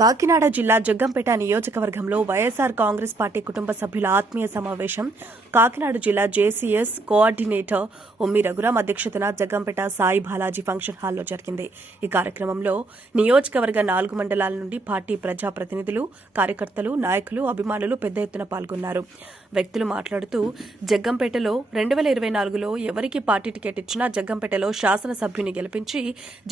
కాకినాడ జిల్లా జగ్గంపేట నియోజకవర్గంలో వైఎస్ఆర్ కాంగ్రెస్ పార్టీ కుటుంబ సభ్యుల ఆత్మీయ సమావేశం కాకినాడ జిల్లా జేసీఎస్ కోఆర్డినేటర్ ఉమ్మి రఘురాం అధ్యక్షతన జగ్గంపేట సాయి బాలాజీ ఫంక్షన్ హాల్లో జరిగింది. ఈ కార్యక్రమంలో నియోజకవర్గ నాలుగు మండలాల నుండి పార్టీ ప్రజా ప్రతినిధులు కార్యకర్తలు నాయకులు అభిమానులు పెద్ద ఎత్తున పాల్గొన్నారు. వ్యక్తులు మాట్లాడుతూ జగ్గంపేటలో రెండు వేల ఇరవై నాలుగులో ఎవరికి పార్టీ టికెట్ ఇచ్చినా జగ్గంపేటలో శాసనసభ్యుని గెలిపించి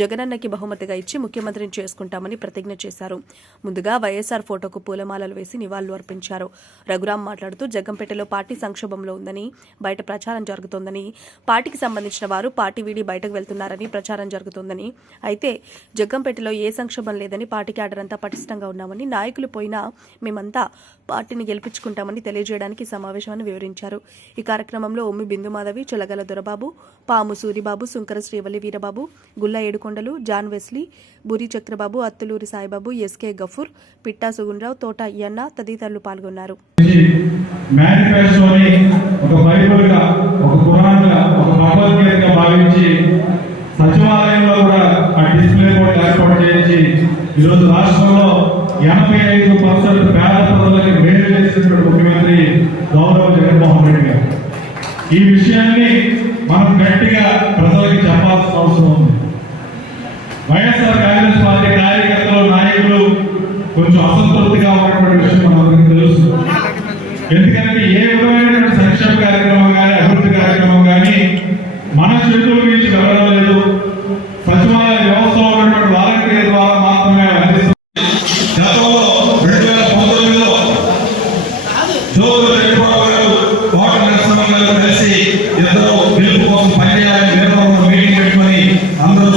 జగనన్నకి బహుమతిగా ఇచ్చి ముఖ్యమంత్రిని చేసుకుంటామని ప్రతిజ్ఞ చేశారు. ముందుగా వైఎస్ఆర్ ఫోటోకు పూలమాలలు వేసి నివాళులు అర్పించారు రఘురాం మాట్లాడుతూ జగ్గంపేటలో పార్టీ సంక్షోభంలో ఉందని బయట ప్రచారం జరుగుతోందని పార్టీకి సంబంధించిన వారు పార్టీ వీడి బయటకు వెళ్తున్నారని ప్రచారం జరుగుతోందని. అయితే జగ్గంపేటలో ఏ సంక్షోభం లేదని పార్టీ క్యాడర్ అంతా పటిష్టంగా ఉన్నామని నాయకులు పోయినా మేమంతా పార్టీని గెలిపించుకుంటామని తెలియజేయడానికి సమావేశమని సమావేశాన్ని వివరించారు. ఈ కార్యక్రమంలో ఉమ్మి బిందుమాధవి చొలగల దొరబాబు పాము Suribabu Sunkara Srivalli Veerababu Gulla Yedukondalu John Wesley Buri Chakrababu Atthuluri Saibabu SK Gafoor Pitta Sugunarao Thota Ayyanna తదితరులు పాల్గొన్నారు. మేనిఫెస్టోని ఒక బైబుల్గా ఒక ఖురాన్గా ఒక భగవద్గీతగా భావించి సచివాలయంలో కూడా ఆ డిస్ప్లే బోర్డు ఏర్పాటు చేయించి ఈరోజు రాష్ట్రంలో ఎనభై ఐదు పర్సెంట్ పేద ప్రజలకి మేలు చేసినటువంటి ముఖ్యమంత్రి గౌరవ జగన్మోహన్ రెడ్డి గారు. ఈ విషయాన్ని మనం గట్టిగా ప్రజలకి చెప్పాల్సిన అవసరం ఉంది. వైఎస్ఆర్ కాంగ్రెస్ పార్టీ కార్యకర్తలు నాయకులు కొంచెం అసంతృప్తిగా ఉన్నటువంటి విషయం మనందరికీ తెలుసు. ఎందుకంటే ఏ విధమైన కలిసి ఇద్దరు పిలుపు కోసం పనిచేయాలని వీరవరంలో మీటింగ్ పెట్టుకొని అందరూ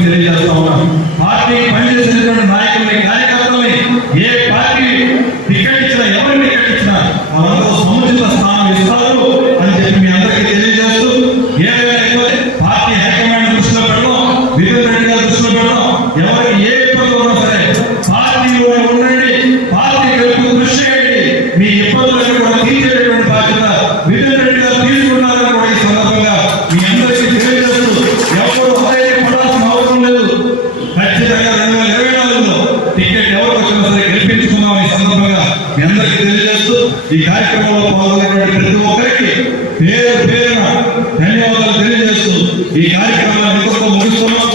మీకు తెలియజేస్తా ఉన్నాం. పార్టీ పనిచేసినటువంటి నాయకుల్ని కార్యకర్తల్ని ఏ పార్టీ టికెట్ ఇచ్చినా ఎవరిని టికెట్ ఇచ్చినా వాళ్ళందరూ సముచిత స్థానం ఇస్తారు అని చెప్పి మీ అందరికీ తెలియజేస్తూ ఏదైనా పార్టీ హైకమాండ్ దృష్టిలో పెడదాం విజయ్ రెడ్డి గారి దృష్టిలో పెడదాం ఎవరు ఈ కార్యక్రమంలో పాల్గొన్నటువంటి ప్రతి ఒక్కరికి పేరు పేరున ధన్యవాదాలు తెలియజేస్తూ ఈ కార్యక్రమాన్ని ఇంకొక ముగిస్తున్నాం.